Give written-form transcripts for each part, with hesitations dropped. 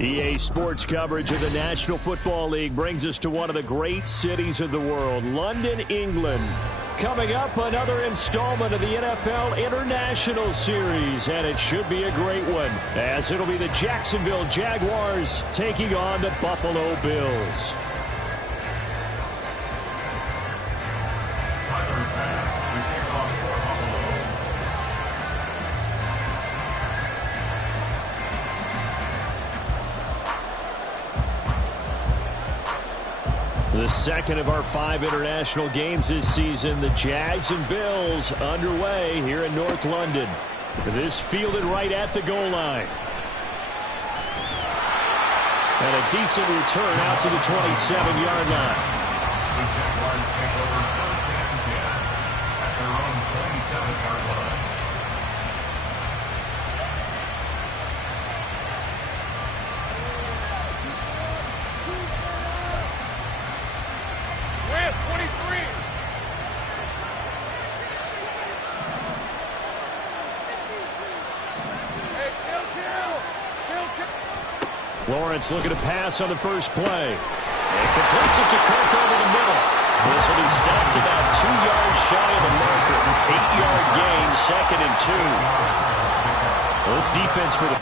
EA Sports coverage of the National Football League brings us to one of the great cities of the world, London, England. Coming up, another installment of the NFL International Series, and it should be a great one, as it'll be the Jacksonville Jaguars taking on the Buffalo Bills. The second of our 5 international games this season, the Jags and Bills underway here in North London. This fielded right at the goal line. And a decent return out to the 27-yard line. The Jaguars take over first and 10 at their own 27-yard line. Lawrence looking to pass on the first play. And completes it to Kirk over the middle. This will be stopped about 2 yards shy of the marker. 8-yard gain, 2nd and 2. Well, this defense for the...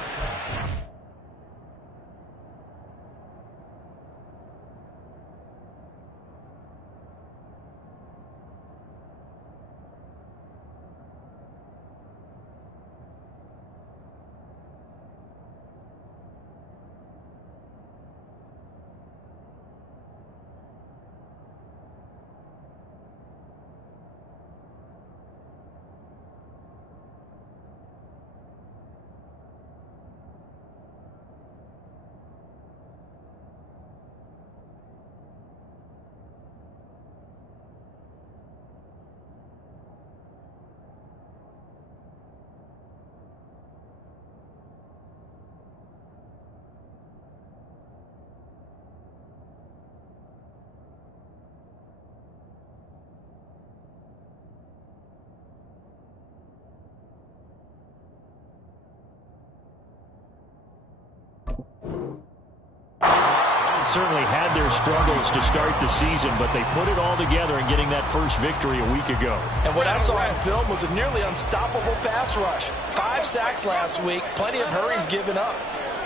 Certainly had their struggles to start the season, but they put it all together in getting that first victory a week ago. And what I saw on film was a nearly unstoppable pass rush. 5 sacks last week, plenty of hurries given up.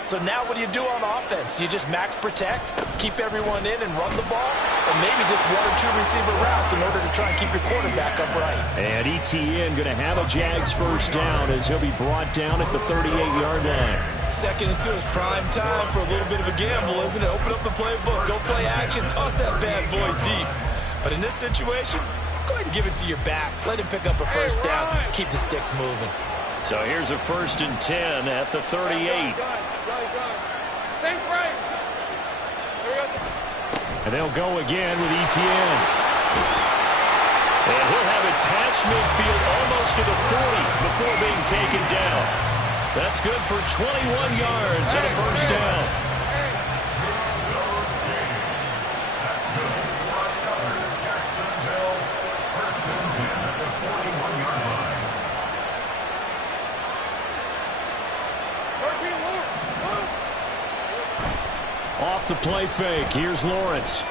So now what do you do on offense? You just max protect, keep everyone in and run the ball, or maybe just 1 or 2 receiver routes in order to try and keep your quarterback upright. And ETN going to have a Jags first down as he'll be brought down at the 38-yard line. 2nd and 2 is prime time for a little bit of a gamble, isn't it? Open up the playbook, go play action, toss that bad boy deep. But in this situation, go ahead and give it to your back. Let him pick up a first down, keep the sticks moving. So here's a 1st and 10 at the 38. And they'll go again with ETN. And he'll have it past midfield almost to the 40 before being taken down. That's good for 21 yards and a first down. Off the play fake, here's Lawrence.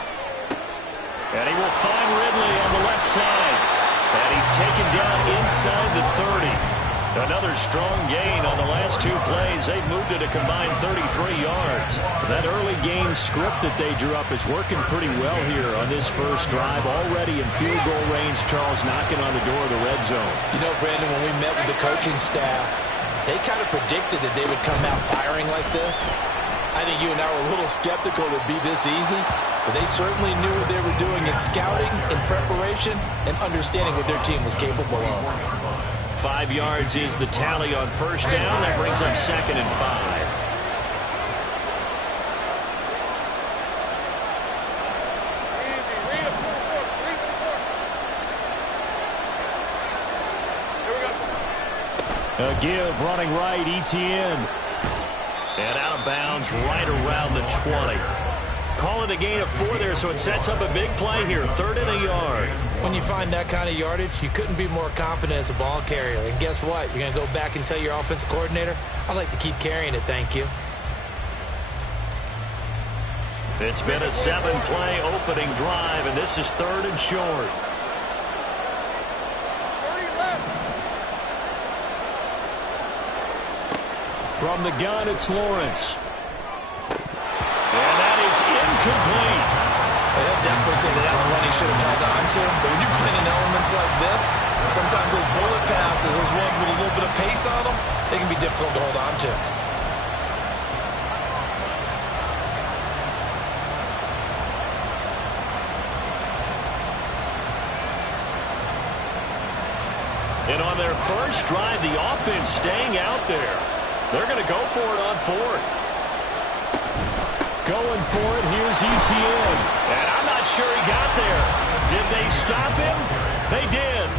And he will find Ridley on the left side. And he's taken down inside the 30. Another strong gain on the last 2 plays. They've moved it a combined 33 yards. That early game script that they drew up is working pretty well here on this first drive. Already in field goal range, Charles knocking on the door of the red zone. You know, Brandon, when we met with the coaching staff, they kind of predicted that they would come out firing like this. I think you and I were a little skeptical it would be this easy, but they certainly knew what they were doing in scouting, in preparation, and understanding what their team was capable of. 5 yards is the tally on first down. That brings up 2nd and 5. A give running right, ETN. And out of bounds right around the 20. Call it a gain of 4 there, so it sets up a big play here. 3rd and a yard. When you find that kind of yardage, you couldn't be more confident as a ball carrier. And guess what? You're going to go back and tell your offensive coordinator, I'd like to keep carrying it, thank you. It's been a 7-play opening drive, and this is 3rd and short. From the gun, it's Lawrence. And that is incomplete. He'll definitely say that's one he should have held on to. But when you're playing in elements like this, sometimes those bullet passes, those ones with a little bit of pace on them, they can be difficult to hold on to. And on their first drive, the offense staying out there. They're going to go for it on 4th. Going for it, here's Etienne. And I'm not sure he got there. Did they stop him? They did.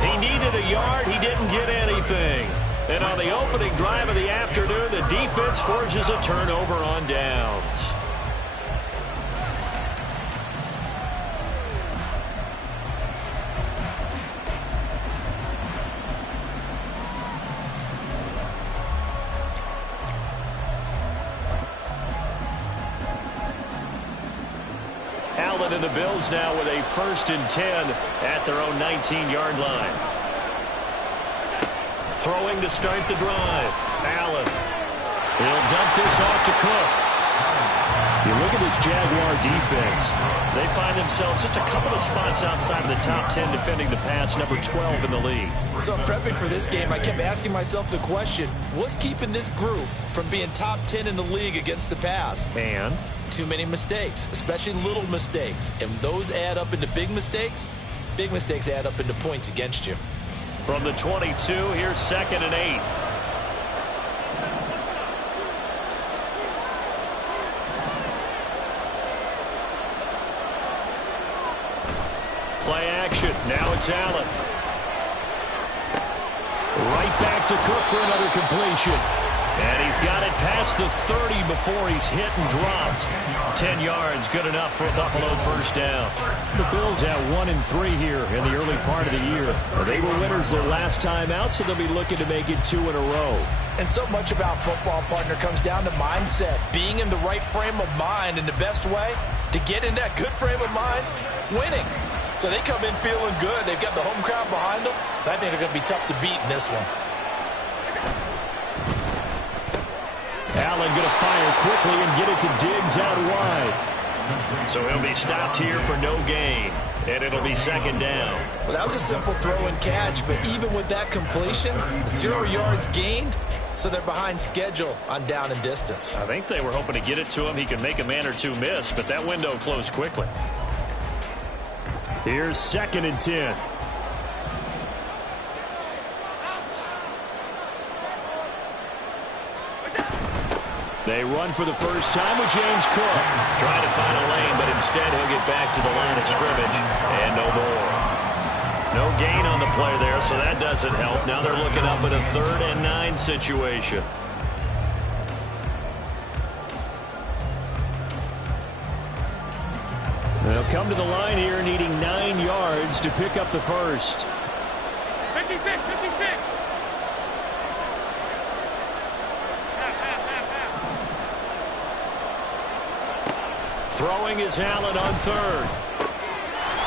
He needed a yard. He didn't get anything. And on the opening drive of the afternoon, the defense forces a turnover on downs. And the Bills now with a 1st and 10 at their own 19-yard line. Throwing to start the drive. Allen. He'll dump this off to Cook. You look at this Jaguar defense. They find themselves just a couple of spots outside of the top 10 defending the pass, number 12 in the league. So prepping for this game, I kept asking myself the question, what's keeping this group from being top 10 in the league against the pass? And? Too many mistakes, especially little mistakes. And those add up into big mistakes. Big mistakes add up into points against you. From the 22, here's 2nd and 8. Play action. Now it's Allen. Right back to Cook for another completion. And he's got it past the 30 before he's hit and dropped. 10 yards, good enough for a Buffalo first down. The Bills have 1-3 here in the early part of the year. They were winners their last time out, so they'll be looking to make it 2 in a row. And so much about football, partner, comes down to mindset. Being in the right frame of mind, and the best way to get in that good frame of mind, winning. So they come in feeling good. They've got the home crowd behind them. I think they're going to be tough to beat in this one. Allen going to fire quickly and get it to Diggs out wide. So he'll be stopped here for no gain. And it'll be 2nd down. Well, that was a simple throw and catch, but even with that completion, 0 yards gained, so they're behind schedule on down and distance. I think they were hoping to get it to him. He could make a man or two miss, but that window closed quickly. Here's 2nd and 10. They run for the first time with James Cook. Trying to find a lane, but instead he'll get back to the line of scrimmage. And no more. No gain on the play there, so that doesn't help. Now they're looking up at a 3rd and 9 situation. They'll come to the line here needing 9 yards to pick up the first. 56, 56. Throwing is Allen on 3rd.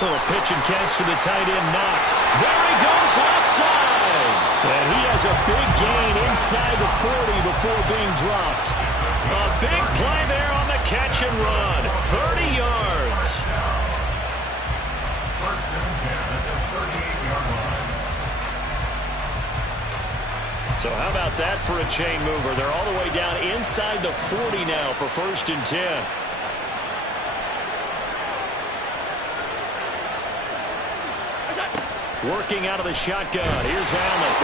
Little pitch and catch to the tight end, Knox. There he goes left side. And he has a big gain inside the 40 before being dropped. A big play there on the catch and run. 30 yards. First and 10 at the 38-yard line. So how about that for a chain mover? They're all the way down inside the 40 now for 1st and 10. Working out of the shotgun. Here's Allen.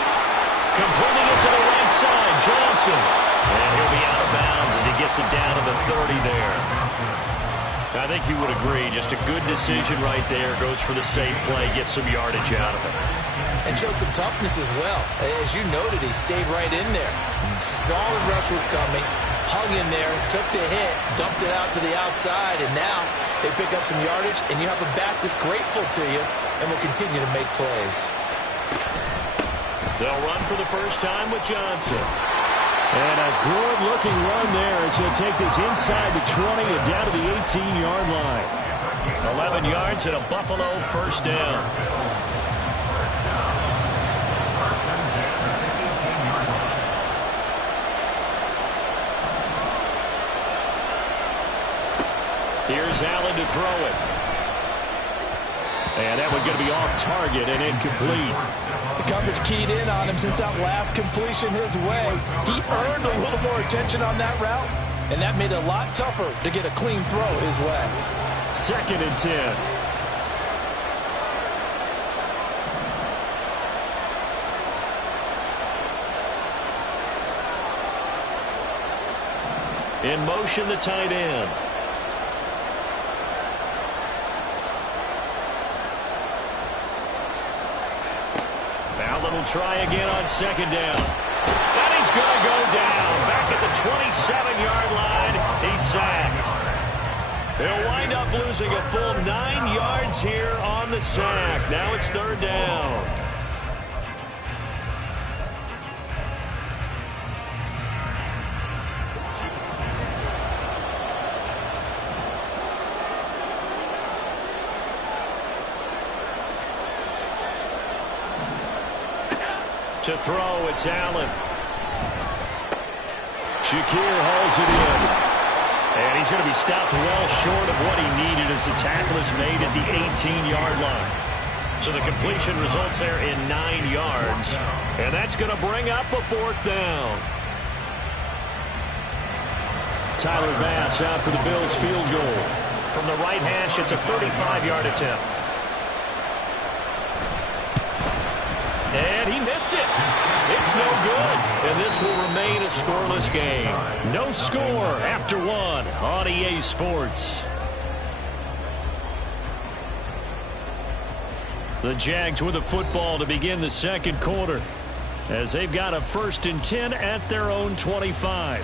Completing it to the right side. Johnson. And he'll be out of bounds as he gets it down to the 30 there. I think you would agree. Just a good decision right there. Goes for the safe play. Gets some yardage out of it. And showed some toughness as well. As you noted, he stayed right in there. Saw the rush was coming. Hung in there. Took the hit. Dumped it out to the outside. And now they pick up some yardage. And you have a back that's grateful to you and will continue to make plays. They'll run for the first time with Johnson. And a good-looking run there as he'll take this inside the 20 and down to the 18-yard line. 11 yards and a Buffalo first down. Here's Allen to throw it. And that one going to be off target and incomplete. The coverage keyed in on him since that last completion his way. He earned a little more attention on that route, and that made it a lot tougher to get a clean throw his way. 2nd and 10. In motion, the tight end. Allen will try again on 2nd down. And he's going to go down. Back at the 27-yard line. He's sacked. They'll wind up losing a full 9 yards here on the sack. Now it's 3rd down. To throw, it's Allen. Shakir hauls it in. And he's going to be stopped well short of what he needed as the tackle is made at the 18-yard line. So the completion results there in 9 yards. And that's going to bring up a 4th down. Tyler Bass out for the Bills field goal. From the right hash, it's a 35-yard attempt. And he missed it. It's no good. And this will remain a scoreless game. No score after 1 on EA Sports. The Jags with the football to begin the 2nd quarter, as they've got a 1st and 10 at their own 25.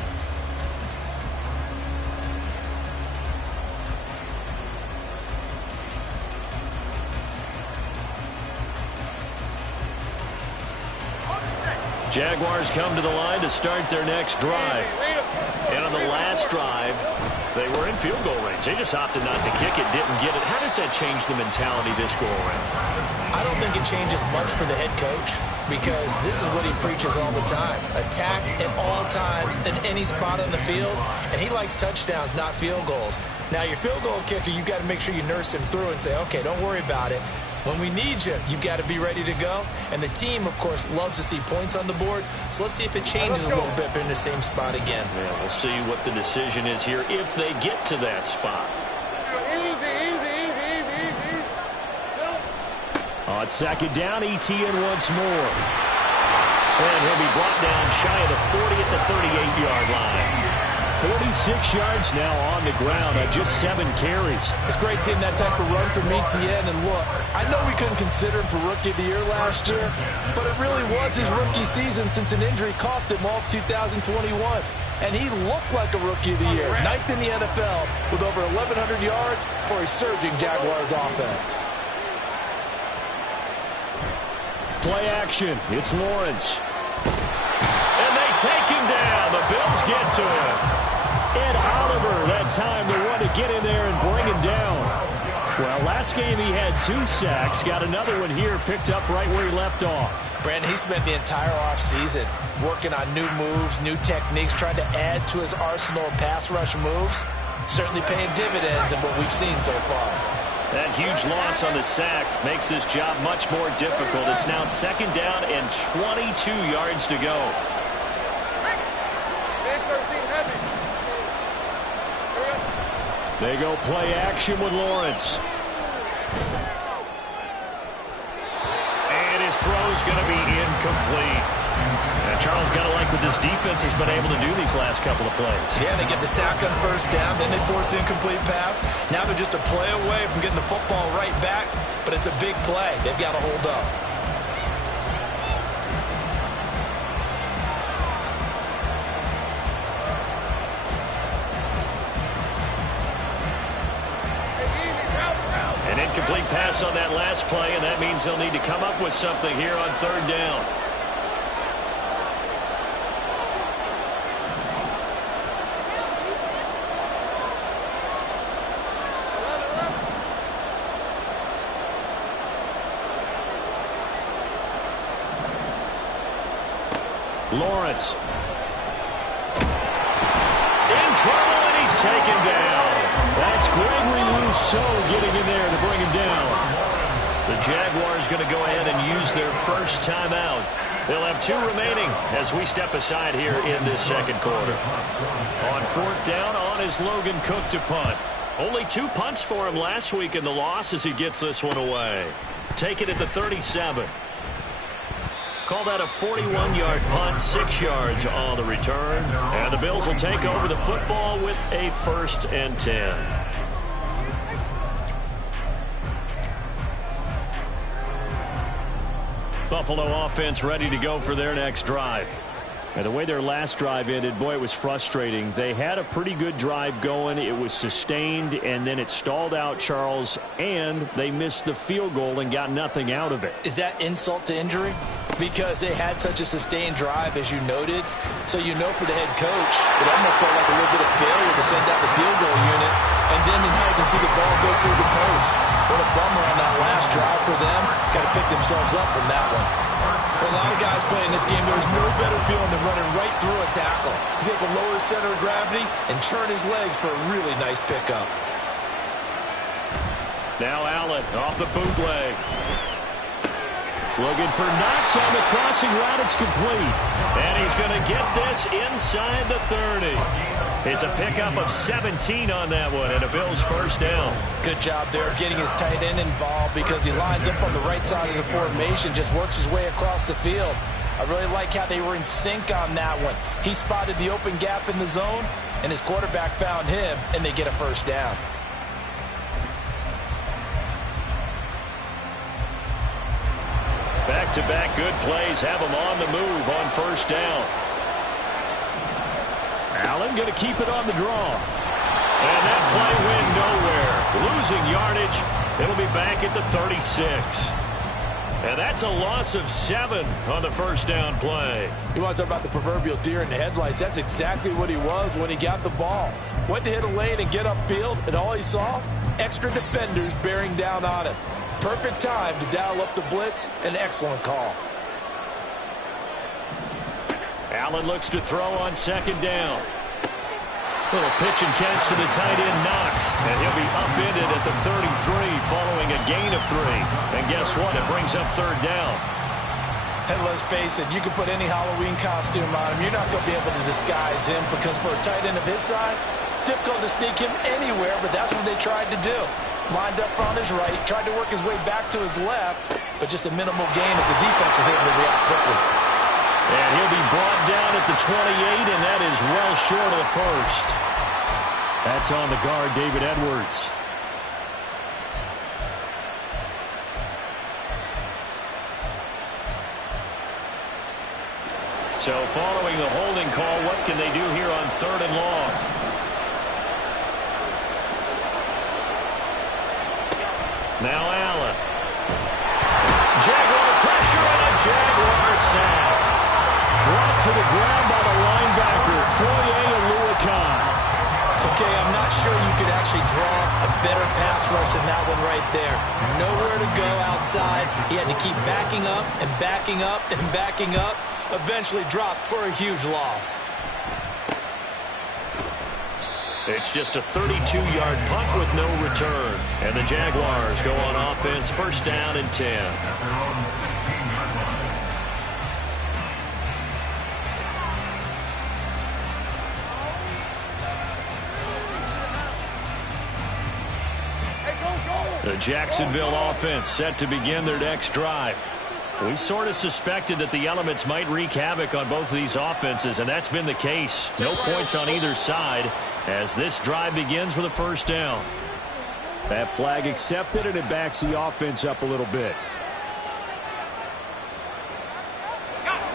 Jaguars come to the line to start their next drive. And on the last drive, they were in field goal range. They just opted not to kick it, didn't get it. How does that change the mentality this go around? I don't think it changes much for the head coach, because this is what he preaches all the time. Attack at all times in any spot on the field, and he likes touchdowns, not field goals. Now, your field goal kicker, you've got to make sure you nurse him through and say, okay, don't worry about it. When we need you, you've got to be ready to go. And the team, of course, loves to see points on the board. So let's see if it changes a little bit if they're in the same spot again. Yeah, we'll see what the decision is here if they get to that spot. On 2nd down, ETN once more. And he'll be brought down shy of the 40 at the 38-yard line. 46 yards now on the ground on just 7 carries. It's great seeing that type of run from ETN. And look, I know we couldn't consider him for Rookie of the Year last year, but it really was his rookie season since an injury cost him all of 2021. And he looked like a Rookie of the Year, 9th in the NFL with over 1,100 yards for a surging Jaguars offense. Play action. It's Lawrence. And they take him down. The Bills get to him. Ed Oliver, that time, the one to get in there and bring him down. Well, last game he had 2 sacks. Got another one here, picked up right where he left off. Brandon, he spent the entire offseason working on new moves, new techniques, trying to add to his arsenal of pass rush moves. Certainly paying dividends in what we've seen so far. That huge loss on the sack makes this job much more difficult. It's now 2nd down and 22 yards to go. They go play action with Lawrence. And his throw's going to be incomplete. And Charles got to like what this defense has been able to do these last couple of plays. Yeah, they get the sack on 1st down, then they force the incomplete pass. Now they're just a play away from getting the football right back, but it's a big play. They've got to hold up. An incomplete pass on that last play, and that means they'll need to come up with something here on 3rd down. Lawrence. In trouble, and he's taken down. That's Gregory Rousseau getting in there to bring him down. The Jaguars going to go ahead and use their first timeout. They'll have 2 remaining as we step aside here in this second quarter. On 4th down, on is Logan Cook to punt. Only 2 punts for him last week in the loss as he gets this one away. Take it at the 37. Call that a 41-yard punt, 6 yards on the return. And the Bills will take over the football with a 1st and 10. Buffalo offense ready to go for their next drive. And the way their last drive ended, boy, it was frustrating. They had a pretty good drive going. It was sustained, and then it stalled out, Charles, and they missed the field goal and got nothing out of it. Is that insult to injury? Because they had such a sustained drive, as you noted. So you know for the head coach, it almost felt like a little bit of failure to send out the field goal unit. And then now you can see the ball go through the post. What a bummer on that last drive for them. Got to pick themselves up from that one. For a lot of guys playing this game, there's no better feeling than running right through a tackle. He's able to lower his center of gravity and churn his legs for a really nice pickup. Now Allen off the bootleg. Looking for Knox on the crossing route. It's complete. And he's going to get this inside the 30. It's a pickup of 17 on that one and a Bills first down. Good job there getting his tight end involved because he lines up on the right side of the formation, just works his way across the field. I really like how they were in sync on that one. He spotted the open gap in the zone, and his quarterback found him, and they get a first down. Back-to-back good plays have him on the move on first down. Allen going to keep it on the draw. And that play went nowhere. Losing yardage. It'll be back at the 36. And that's a loss of 7 on the first down play. You want to talk about the proverbial deer in the headlights. That's exactly what he was when he got the ball. Went to hit a lane and get upfield, and all he saw, extra defenders bearing down on him. Perfect time to dial up the blitz. An excellent call. Allen looks to throw on second down. Little pitch and catch to the tight end, Knox. And he'll be upended at the 33 following a gain of 3. And guess what? It brings up third down. And let's face it, you can put any Halloween costume on him. You're not going to be able to disguise him because for a tight end of his size, difficult to sneak him anywhere, but that's what they tried to do. Lined up on his right, tried to work his way back to his left, but just a minimal gain as the defense was able to react quickly. And he'll be brought down at the 28, and that is well short of the first. That's on the guard, David Edwards. So following the holding call, what can they do here on 3rd and long? Now Allen. Jaguar pressure and a Jaguar sack. Brought to the ground by the linebacker, Foye Oluokun. Okay, I'm not sure you could actually draw a better pass rush than that one right there. Nowhere to go outside. He had to keep backing up and backing up and backing up. Eventually dropped for a huge loss. It's just a 32-yard punt with no return. And the Jaguars go on offense, first down and 10. The Jacksonville offense set to begin their next drive. We sort of suspected that the elements might wreak havoc on both of these offenses, and that's been the case. No points on either side as this drive begins with a first down. That flag accepted, and it backs the offense up a little bit.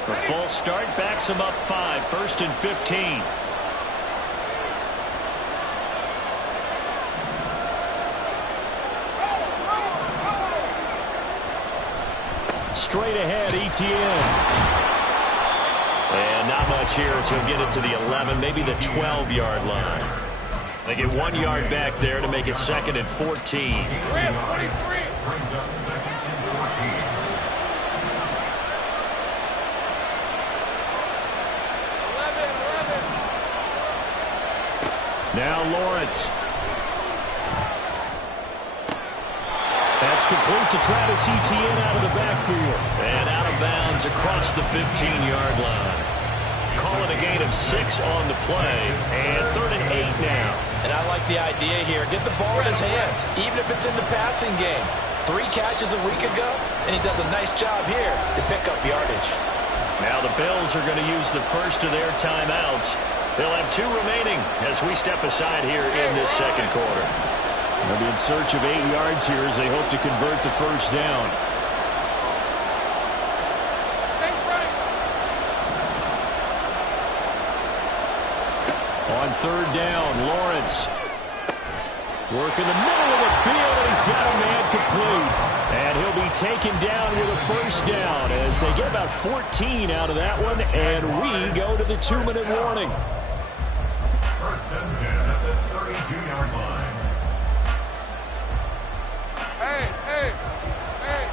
The false start backs them up 5, 1st and 15. Straight ahead, ETN. And not much here as he'll get it to the 11, maybe the 12-yard line. They get 1 yard back there to make it 2nd and 14. Brings up 2nd and 14. Now Lawrence. That's complete to Travis Etienne out of the backfield. And out of bounds across the 15-yard line. Call it a gain of 6 on the play. And 3rd and 8 now. And I like the idea here. Get the ball in his hands, even if it's in the passing game. 3 catches a week ago, and he does a nice job here to pick up yardage. Now the Bills are going to use the first of their timeouts. They'll have 2 remaining as we step aside here in this second quarter. They'll be in search of 8 yards here as they hope to convert the first down. On 3rd down, Lawrence. Work in the middle of the field, and he's got a man complete. And he'll be taken down with a first down as they get about 14 out of that one, and we go to the 2-minute warning. First and 10 at the 32-yard line. Hey, hey, hey.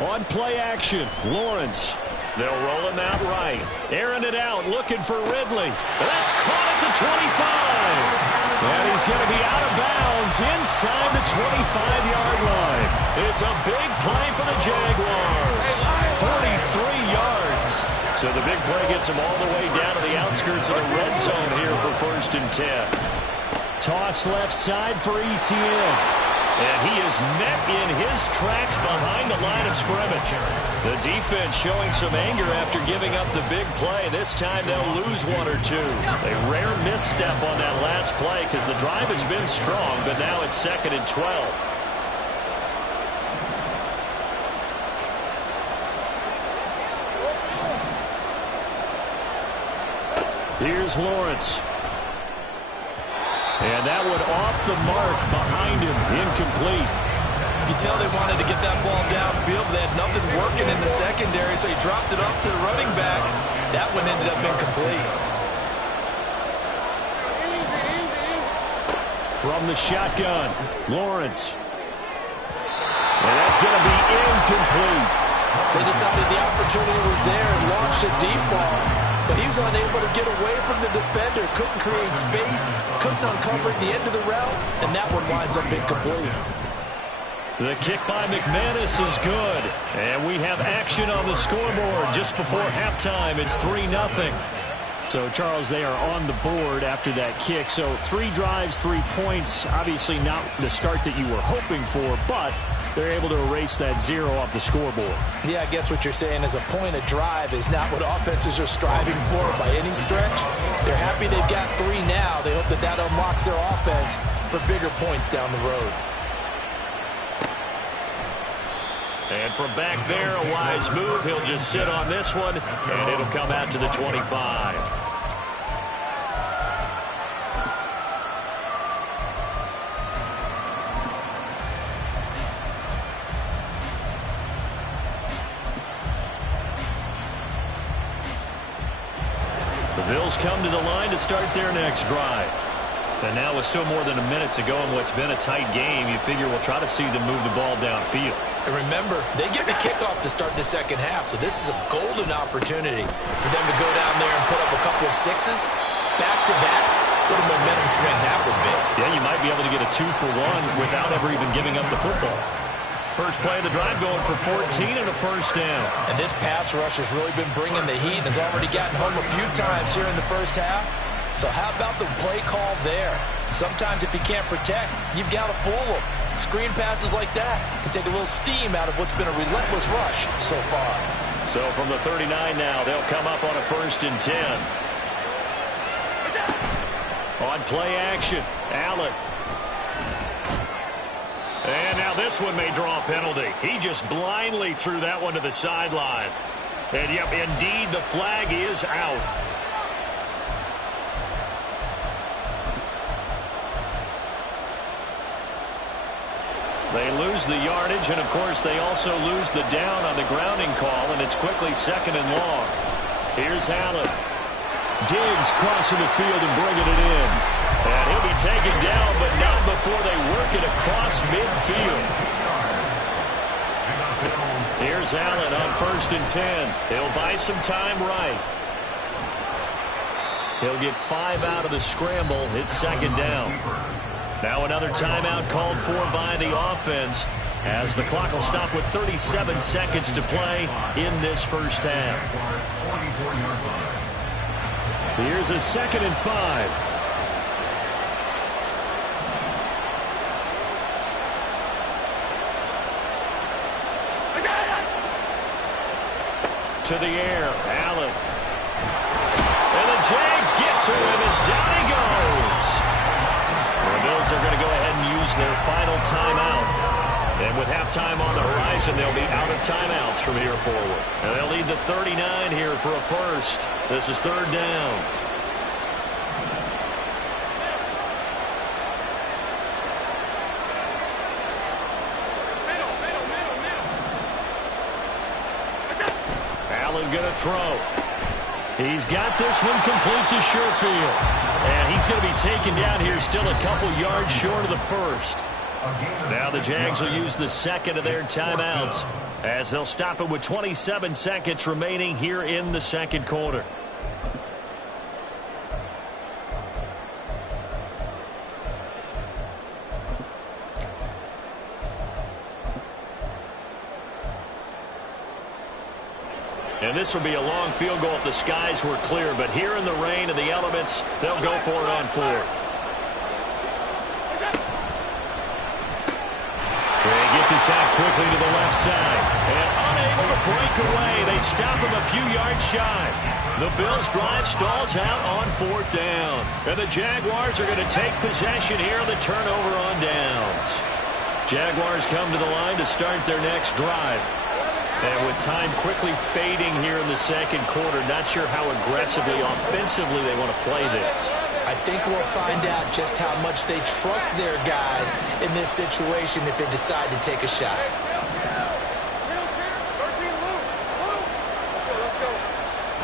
On play action, Lawrence. They'll roll him out right. Airing it out, looking for Ridley. That's caught at the 25. And he's going to be out of bounds inside the 25-yard line. It's a big play for the Jaguars. 43 yards. So the big play gets him all the way down to the outskirts of the red zone here for 1st and 10. Toss left side for Etienne. And he is met in his tracks behind the line of scrimmage. The defense showing some anger after giving up the big play. This time they'll lose 1 or 2. A rare misstep on that last play because the drive has been strong, but now it's 2nd and 12. Here's Lawrence. And that one off the mark behind him, incomplete. You can tell they wanted to get that ball downfield, but they had nothing working in the secondary, so he dropped it off to the running back. That one ended up incomplete. From the shotgun, Lawrence. And that's going to be incomplete. They decided the opportunity was there and launched a deep ball. But he was unable to get away from the defender, couldn't create space, couldn't uncover the end of the route, and that one winds up incomplete. The kick by McManus is good, and we have action on the scoreboard just before halftime. It's 3-0. So, Charles, they are on the board after that kick. So 3 drives, 3 points, obviously not the start that you were hoping for, but they're able to erase that 0 off the scoreboard. Yeah, I guess what you're saying is a point of drive is not what offenses are striving for by any stretch. They're happy they've got 3 now. They hope that that unlocks their offense for bigger points down the road. And from back there, a wise move. He'll just sit on this one, and it'll come out to the 25. The Bills come to the line to start their next drive. And now with still more than a minute to go in what's been a tight game, you figure we'll try to see them move the ball downfield. And remember, they get the kickoff to start the second half, so this is a golden opportunity for them to go down there and put up a couple of 6s back-to-back. What a momentum swing that would be. Yeah, you might be able to get a 2-for-1 without ever even giving up the football. First play of the drive going for 14 and a first down. And this pass rush has really been bringing the heat and has already gotten home a few times here in the first half. So how about the play call there? Sometimes if you can't protect, you've got to fool them. Screen passes like that can take a little steam out of what's been a relentless rush so far. So from the 39 now, they'll come up on a 1st and 10. On play action, Allen. And now this one may draw a penalty. He just blindly threw that one to the sideline. And yep, indeed, the flag is out. They lose the yardage, and of course they also lose the down on the grounding call, and it's quickly 2nd and long. Here's Allen. Diggs crossing the field and bringing it in. And he'll be taken down, but not before they work it across midfield. Here's Allen on 1st and 10. He'll buy some time right. He'll get 5 out of the scramble. It's 2nd down. Now another timeout called for by the offense, as the clock will stop with 37 seconds to play in this first half. Here's a 2nd and 5. To the air, Allen. And the Jags get to him as down he goes. The Bills are going to go ahead and use their final timeout. And with halftime on the horizon, they'll be out of timeouts from here forward. And they'll lead the 39 here for a first. This is 3rd down. Allen going to throw. He's got this one complete to Sherfield. And he's going to be taken down here still a couple yards short of the first. Now the Jags will use the 2nd of their timeouts, as they'll stop it with 27 seconds remaining here in the 2nd quarter. And this will be a long field goal if the skies were clear, but here in the rain and the elements, they'll go for it on 4th. They get this out quickly to the left side. And unable to break away, they stop him a few yards shy. The Bills' drive stalls out on 4th down. And the Jaguars are going to take possession here on the turnover on downs. Jaguars come to the line to start their next drive. And with time quickly fading here in the 2nd quarter, not sure how aggressively, offensively they want to play this. I think we'll find out just how much they trust their guys in this situation if they decide to take a shot.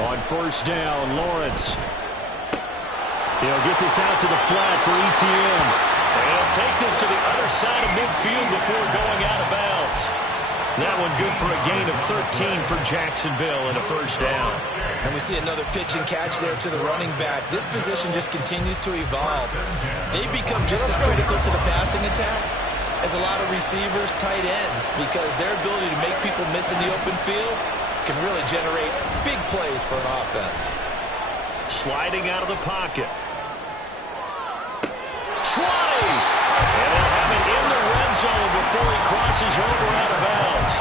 On 1st down, Lawrence. He'll get this out to the flat for ETN. And he'll take this to the other side of midfield before going out of bounds. That one good for a gain of 13 for Jacksonville and a 1st down. And we see another pitch and catch there to the running back. This position just continues to evolve. They become just as critical to the passing attack as a lot of receivers, tight ends, because their ability to make people miss in the open field can really generate big plays for an offense. Sliding out of the pocket. 20! And they'll have it in the red zone before he crosses over out of bounds.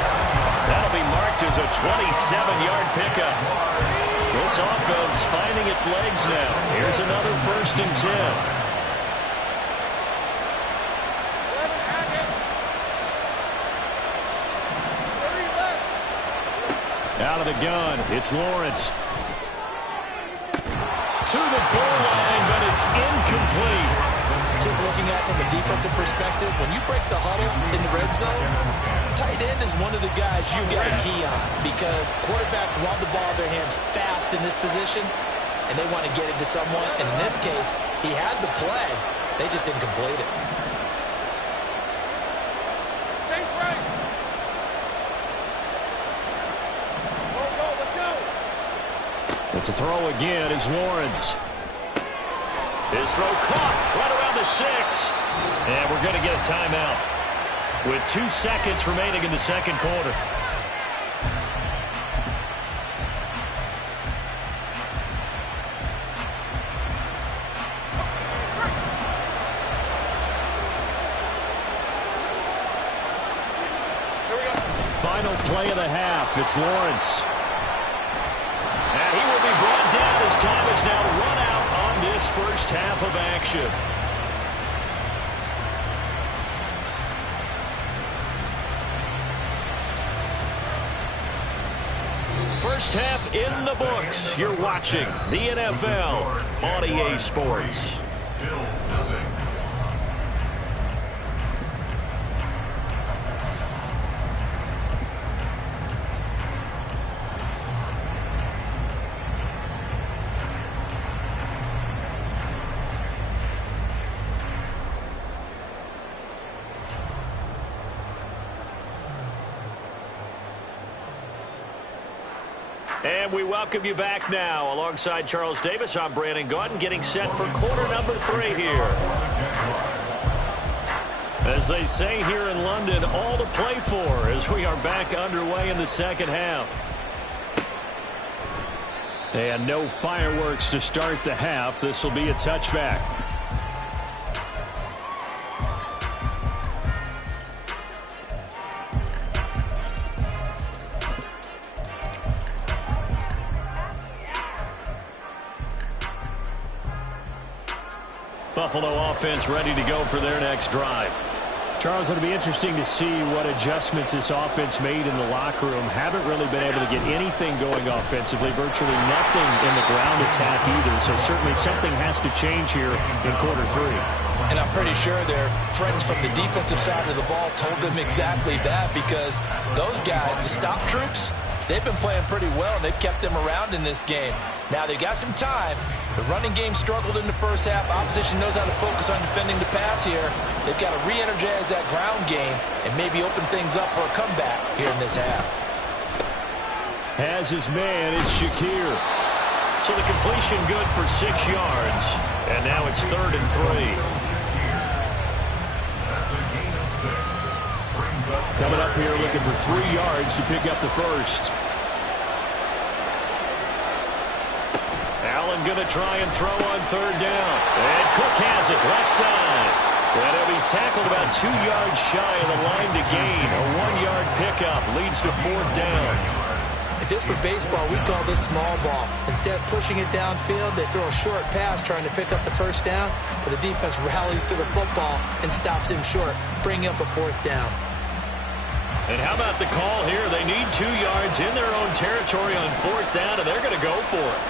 That'll be marked as a 27-yard pickup. This offense finding its legs now. Here's another 1st and 10. Out of the gun, it's Lawrence. To the goal line, but it's incomplete. Just looking at it from a defensive perspective, when you break the huddle in the red zone, tight end is one of the guys you got a key on, because quarterbacks want the ball in their hands fast in this position, and they want to get it to someone. And in this case, he had the play. They just didn't complete it. But to throw again is Lawrence. His throw caught right around the 6. And we're going to get a timeout with 2 seconds remaining in the 2nd quarter. Final play of the half. It's Lawrence. And he will be brought down as time is now run out on this first half of action. First half in the books. You're watching the NFL on EA Sports. And we welcome you back now. Alongside Charles Davis, I'm Brandon Gaudin, getting set for quarter number 3 here. As they say here in London, all to play for as we are back underway in the second half. And no fireworks to start the half. This will be a touchback. Buffalo offense ready to go for their next drive. Charles, it'll be interesting to see what adjustments this offense made in the locker room. Haven't really been able to get anything going offensively, virtually nothing in the ground attack either. So certainly something has to change here in quarter 3. And I'm pretty sure their friends from the defensive side of the ball told them exactly that, because those guys, the stop troops, they've been playing pretty well, and they've kept them around in this game. Now they've got some time. The running game struggled in the first half. Opposition knows how to focus on defending the pass here. They've got to re-energize that ground game and maybe open things up for a comeback here in this half. Has his man, it's Shakir. So the completion good for 6 yards. And now it's 3rd and 3. Coming up here looking for 3 yards to pick up the first. Allen going to try and throw on 3rd down. And Cook has it left side. And he'll be tackled about 2 yards shy of the line to gain. A 1-yard pickup leads to 4th down. If this were baseball, we'd call this small ball. Instead of pushing it downfield, they throw a short pass trying to pick up the 1st down, but the defense rallies to the football and stops him short, bringing up a 4th down. And how about the call here? They need 2 yards in their own territory on 4th down, and they're going to go for it.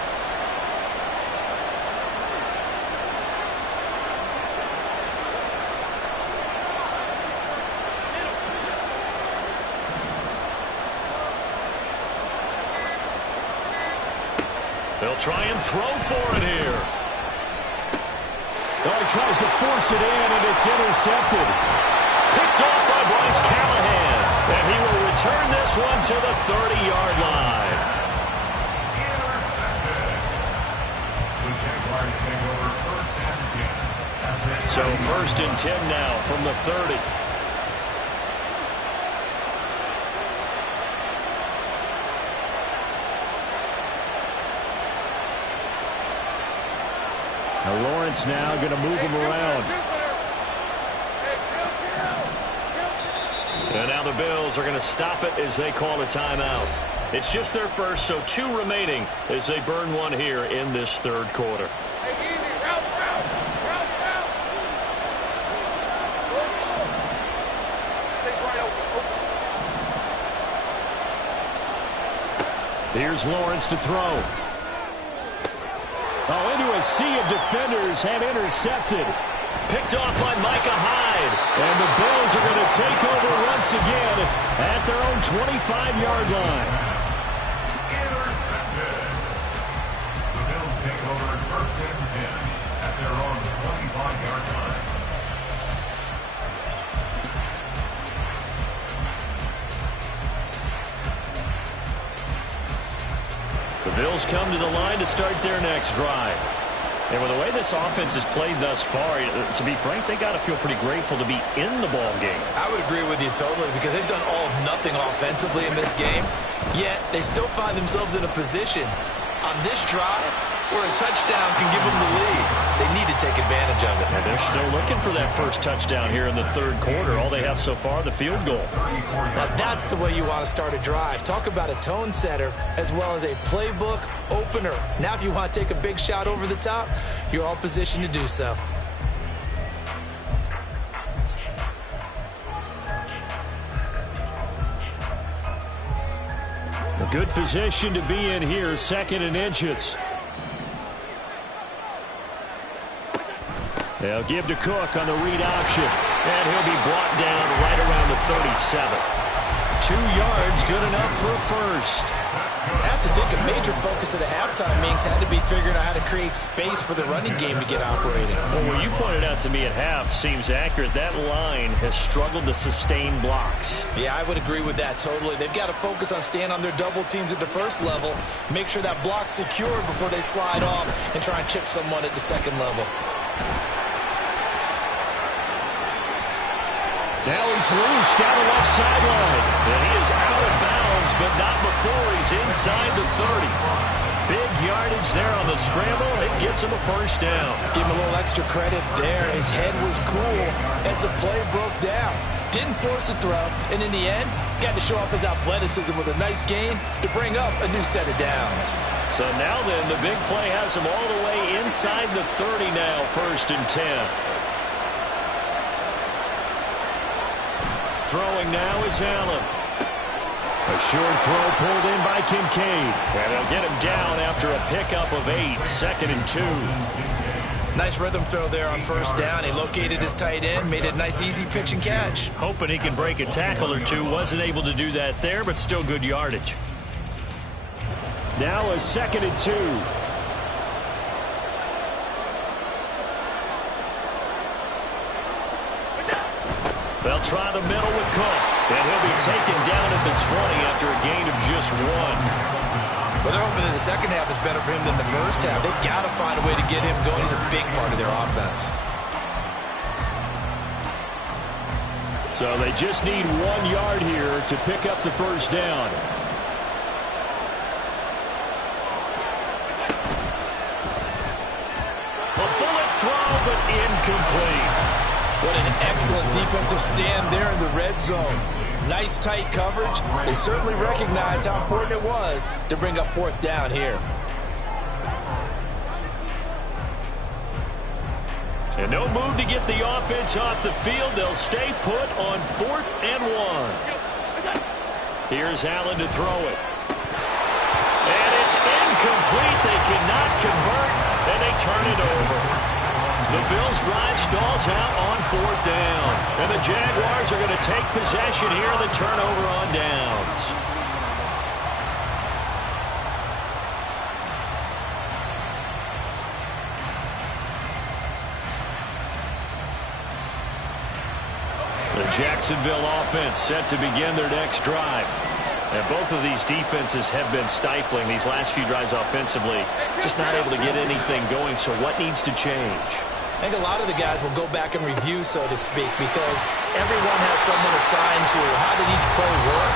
They'll try and throw for it here. Oh, he tries to force it in, and it's intercepted. Picked off by Bryce Callahan. And he will return this one to the 30-yard line. So 1st and 10 now from the 30. Now Lawrence now going to move him around. And now the Bills are going to stop it as they call a timeout. It's just their first, so 2 remaining as they burn one here in this 3rd quarter. Here's Lawrence to throw. Oh, into a sea of defenders and intercepted. Picked off by Micah Hyde. And the Bills are going to take over once again at their own 25-yard line. Intercepted. The Bills take over 1st and 10 at their own 25-yard line. The Bills come to the line to start their next drive. And with the way this offense has played thus far, to be frank, they got to feel pretty grateful to be in the ball game. I would agree with you totally, because they've done all of nothing offensively in this game, yet they still find themselves in a position on this drive where a touchdown can give them the lead. They need to take advantage of it. And they're still looking for that first touchdown here in the 3rd quarter. All they have so far, the field goal. Now that's the way you want to start a drive. Talk about a tone setter as well as a playbook opener. Now if you want to take a big shot over the top, you're all positioned to do so. A good position to be in here, 2nd and inches. They'll give to Cook on the read option. And he'll be brought down right around the 37. 2 yards, good enough for a first. I have to think a major focus of the halftime meetings had to be figuring out how to create space for the running game to get operating. Well, what you pointed out to me at half seems accurate. That line has struggled to sustain blocks. Yeah, I would agree with that totally. They've got to focus on staying on their double teams at the first level, make sure that block's secured before they slide off and try and chip someone at the second level. Now he's loose down the left sideline. And he is out of bounds, but not before he's inside the 30. Big yardage there on the scramble. It gets him a first down. Give him a little extra credit there. His head was cool as the play broke down. Didn't force a throw, and in the end, got to show off his athleticism with a nice gain to bring up a new set of downs. So now then, the big play has him all the way inside the 30 now, 1st and 10. Throwing now is Allen. A short throw pulled in by Kincaid. And they'll get him down after a pickup of 8, 2nd and 2. Nice rhythm throw there on first down. He located his tight end, made it a nice easy pitch and catch. Hoping he can break a tackle or two. Wasn't able to do that there, but still good yardage. Now a 2nd and 2. They'll try the middle with Cook. And he'll be taken down at the 20 after a gain of just 1. Well, they're hoping that the second half is better for him than the first half. They've got to find a way to get him going. He's a big part of their offense. So they just need 1 yard here to pick up the first down. A bullet throw, but incomplete. What an excellent defensive stand there in the red zone. Nice tight coverage. They certainly recognized how important it was to bring up 4th down here. And no move to get the offense off the field. They'll stay put on 4th and 1. Here's Allen to throw it. And it's incomplete. They cannot convert, and they turn it over. The Bills' drive stalls out on 4th down. And the Jaguars are going to take possession here, the turnover on downs. The Jacksonville offense set to begin their next drive. And both of these defenses have been stifling these last few drives offensively. Just not able to get anything going, so what needs to change? I think a lot of the guys will go back and review, so to speak, because everyone has someone assigned to how did each play work.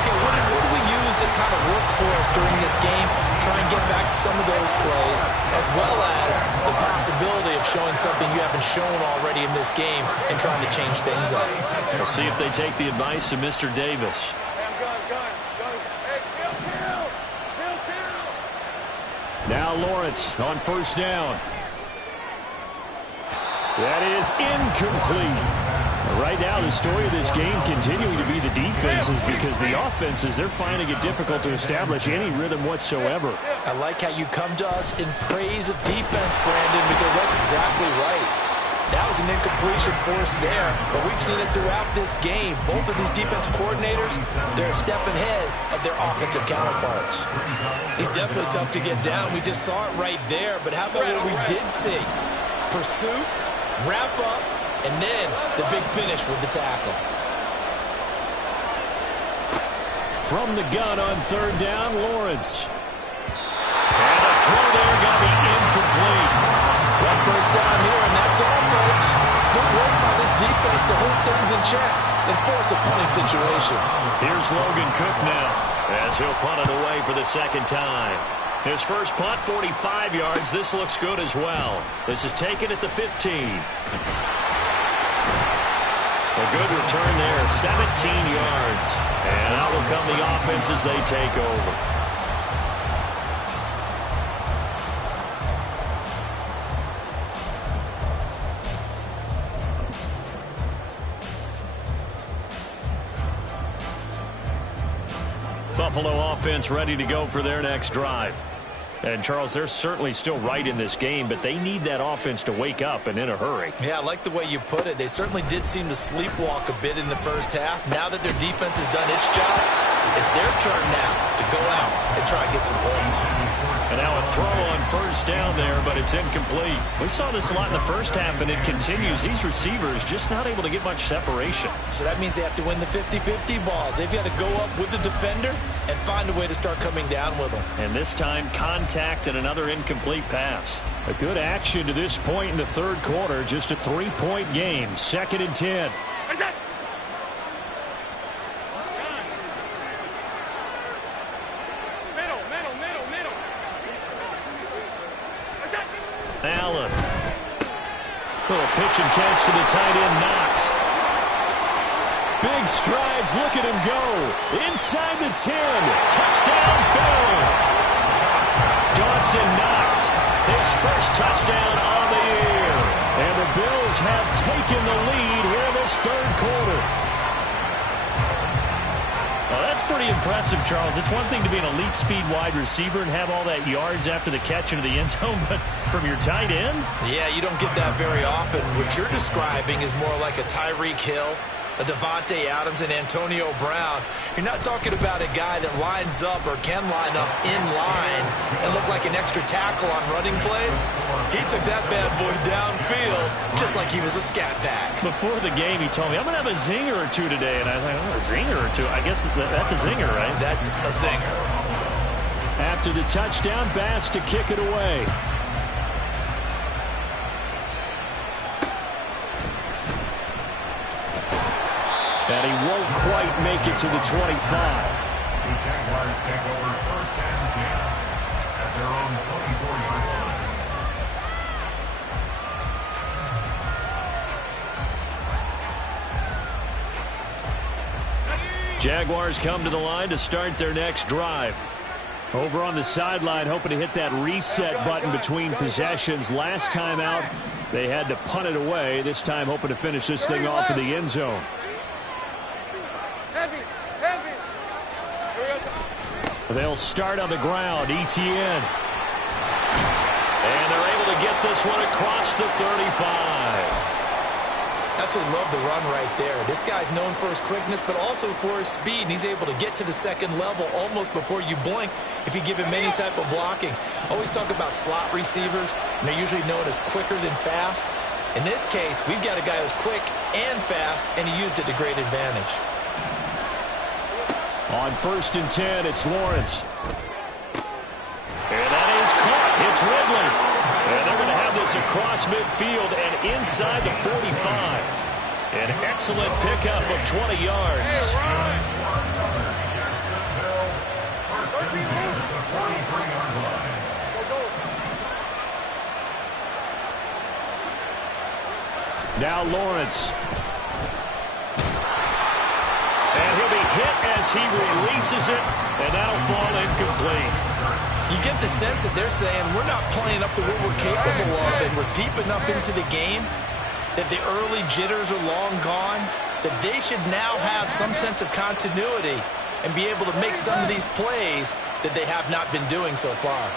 Okay, what did we use that kind of worked for us during this game? Try and get back to some of those plays, as well as the possibility of showing something you haven't shown already in this game and trying to change things up. We'll see if they take the advice of Mr. Davis. Now Lawrence on first down. That is incomplete. Right now, the story of this game continuing to be the defenses, because the offenses, they're finding it difficult to establish any rhythm whatsoever. I like how you come to us in praise of defense, Brandon, because that's exactly right. That was an incompletion for us there, but we've seen it throughout this game. Both of these defensive coordinators, they're a step ahead of their offensive counterparts. He's definitely tough to get down. We just saw it right there, but how about what we did see? Pursuit, wrap up, and then the big finish with the tackle. From the gun on third down, Lawrence. And the throw there going to be incomplete. One first down here, and that's all, folks. Good work by this defense to hold things in check and force a punting situation. Here's Logan Cook now, as he'll punt it away for the second time. His first punt, 45 yards. This looks good as well. This is taken at the 15. A good return there, 17 yards. And out will come the offense as they take over. Buffalo offense ready to go for their next drive. And, Charles, they're certainly still right in this game, but they need that offense to wake up and in a hurry. Yeah, I like the way you put it. They certainly did seem to sleepwalk a bit in the first half. Now that their defense has done its job, it's their turn now to go out and try and get some points. And now a throw on first down there, but it's incomplete. We saw this a lot in the first half, and it continues. These receivers just not able to get much separation. So that means they have to win the 50-50 balls. They've got to go up with the defender and find a way to start coming down with them. And this time, contact and another incomplete pass. A good action to this point in the third quarter. Just a 3-point game. 2nd and 10. Allen. Little pitch and catch to the tight end, Knox. Big strides, look at him go. Inside the 10. Touchdown, Bills. Dawson Knox, his first touchdown on the year. And the Bills have taken the lead here in this third quarter. Well, that's pretty impressive, Charles. It's one thing to be an elite speed wide receiver and have all that yards after the catch into the end zone, but from your tight end? Yeah, you don't get that very often. What you're describing is more like a Tyreek Hill, a Devontae Adams, and Antonio Brown. You're not talking about a guy that lines up or can line up in line and look like an extra tackle on running plays. He took that bad boy downfield just like he was a scat back. Before the game, he told me, I'm going to have a zinger or two today. And I was like, oh, a zinger or two? I guess that's a zinger, right? That's a zinger. After the touchdown, Bass to kick it away. And he won't quite make it to the 25. The Jaguars take over 1st and 10 at their own 24-yard line. Jaguars come to the line to start their next drive. Over on the sideline, hoping to hit that reset button between possessions. Last time out, they had to punt it away. This time, hoping to finish this thing off in the end zone. They'll start on the ground. ETN. And they're able to get this one across the 35. Absolutely love the run right there. This guy's known for his quickness, but also for his speed. And he's able to get to the second level almost before you blink if you give him any type of blocking. Always talk about slot receivers, and they're usually known as quicker than fast. In this case, we've got a guy who's quick and fast, and he used it to great advantage. On 1st and 10, it's Lawrence. And that is caught. It's Ridley. And they're going to have this across midfield and inside the 45. An excellent pickup of 20 yards. Now Lawrence. And he'll be hit as he releases it, and that'll fall incomplete. You get the sense that they're saying we're not playing up to what we're capable of, and we're deep enough into the game that the early jitters are long gone, that they should now have some sense of continuity and be able to make some of these plays that they have not been doing so far.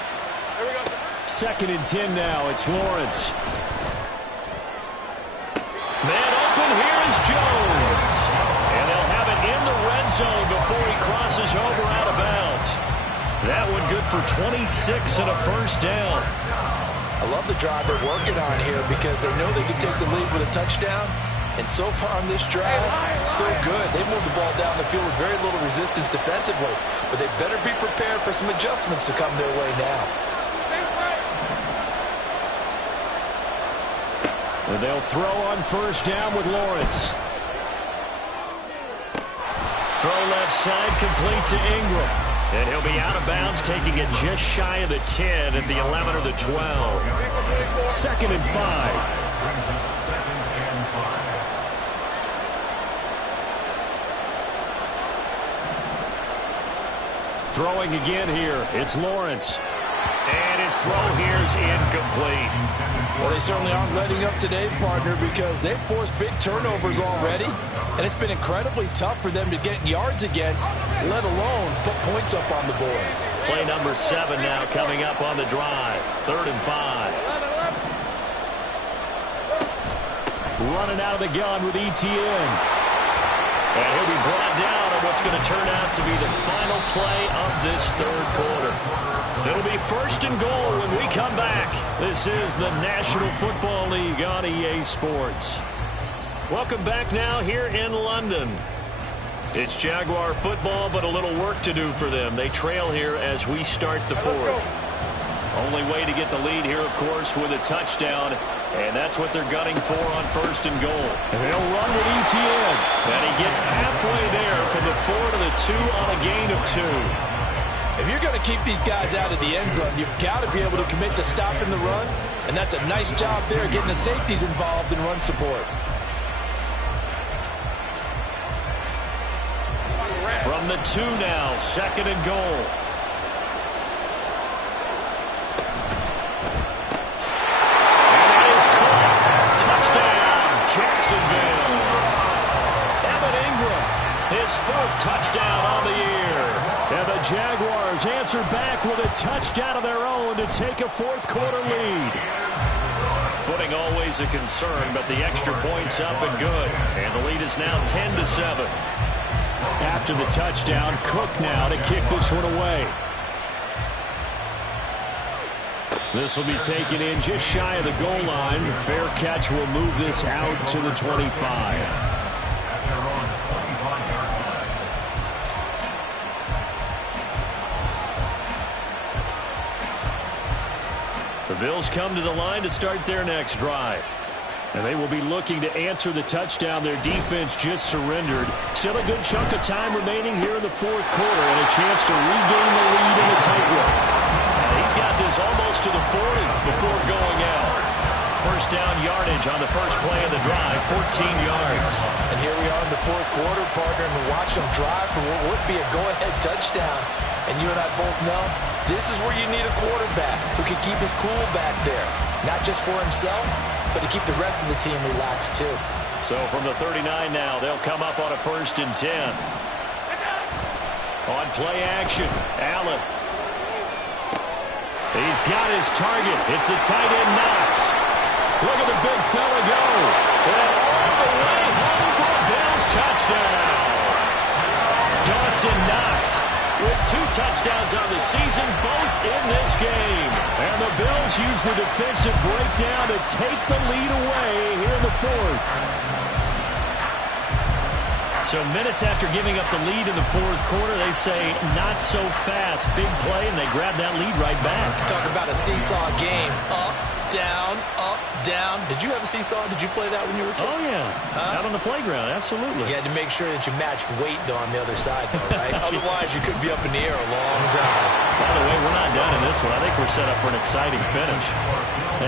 2nd and 10 now. It's Lawrence. Man open, here is Jones. And they'll have it in the red zone before he crosses over out of bounds. That one good for 26 and a first down. I love the drive they're working on here because they know they can take the lead with a touchdown. And so far on this drive, so good. They moved the ball down the field with very little resistance defensively. But they better be prepared for some adjustments to come their way now. And they'll throw on first down with Lawrence. Throw left side, complete to Ingram. And he'll be out of bounds, taking it just shy of the 10 at the 11 or the 12. 2nd and 5. Throwing again here. It's Lawrence. And his throw here is incomplete. Well, they certainly aren't letting up today, partner, because they've forced big turnovers already. And it's been incredibly tough for them to get yards against, let alone put points up on the board. Play number 7 now coming up on the drive. 3rd and 5. Running out of the gun with ETN. And he'll be brought down on what's going to turn out to be the final play of this 3rd quarter. It'll be 1st and goal when we come back. This is the National Football League on EA Sports. Welcome back now here in London. It's Jaguar football, but a little work to do for them. They trail here as we start the 4th. Only way to get the lead here, of course, with a touchdown. And that's what they're gunning for on 1st and goal. And they'll run with ETN. And he gets halfway there from the 4 to the 2 on a gain of 2. If you're going to keep these guys out of the end zone, you've got to be able to commit to stopping the run. And that's a nice job there, getting the safeties involved in run support. From the 2 now, 2nd and goal. Jacksonville. Evan Ingram, his 4th touchdown on the year. And the Jaguars answer back with a touchdown of their own to take a 4th quarter lead. Footing always a concern, but the extra point's up and good. And the lead is now 10-7. After the touchdown, Cook now to kick this one away. This will be taken in just shy of the goal line. Fair catch will move this out to the 25. The Bills come to the line to start their next drive. And they will be looking to answer the touchdown their defense just surrendered. Still a good chunk of time remaining here in the 4th quarter and a chance to regain the lead in the tightrope. He's got this almost to the 40 before going out. 1st down yardage on the first play of the drive, 14 yards. And here we are in the 4th quarter, partner, and watch them drive for what would be a go-ahead touchdown. And you and I both know this is where you need a quarterback who can keep his cool back there. Not just for himself, but to keep the rest of the team relaxed too. So from the 39 now, they'll come up on a 1st and 10. On play action, Allen. He's got his target. It's the tight end Knox. Look at the big fella go. And all the way home for a Bills touchdown. Dawson Knox with 2 touchdowns on the season, both in this game. And the Bills use the defensive breakdown to take the lead away here in the 4th. So minutes after giving up the lead in the 4th quarter, they say not so fast. Big play, and they grab that lead right back. Talk about a seesaw game. Up, down, up, down. Did you have a seesaw? Did you play that when you were a kid? Oh, yeah. Out on the playground, absolutely. You had to make sure that you matched weight, though, on the other side, though, right? Otherwise, you could be up in the air a long time. By the way, we're not done in this one. I think we're set up for an exciting finish.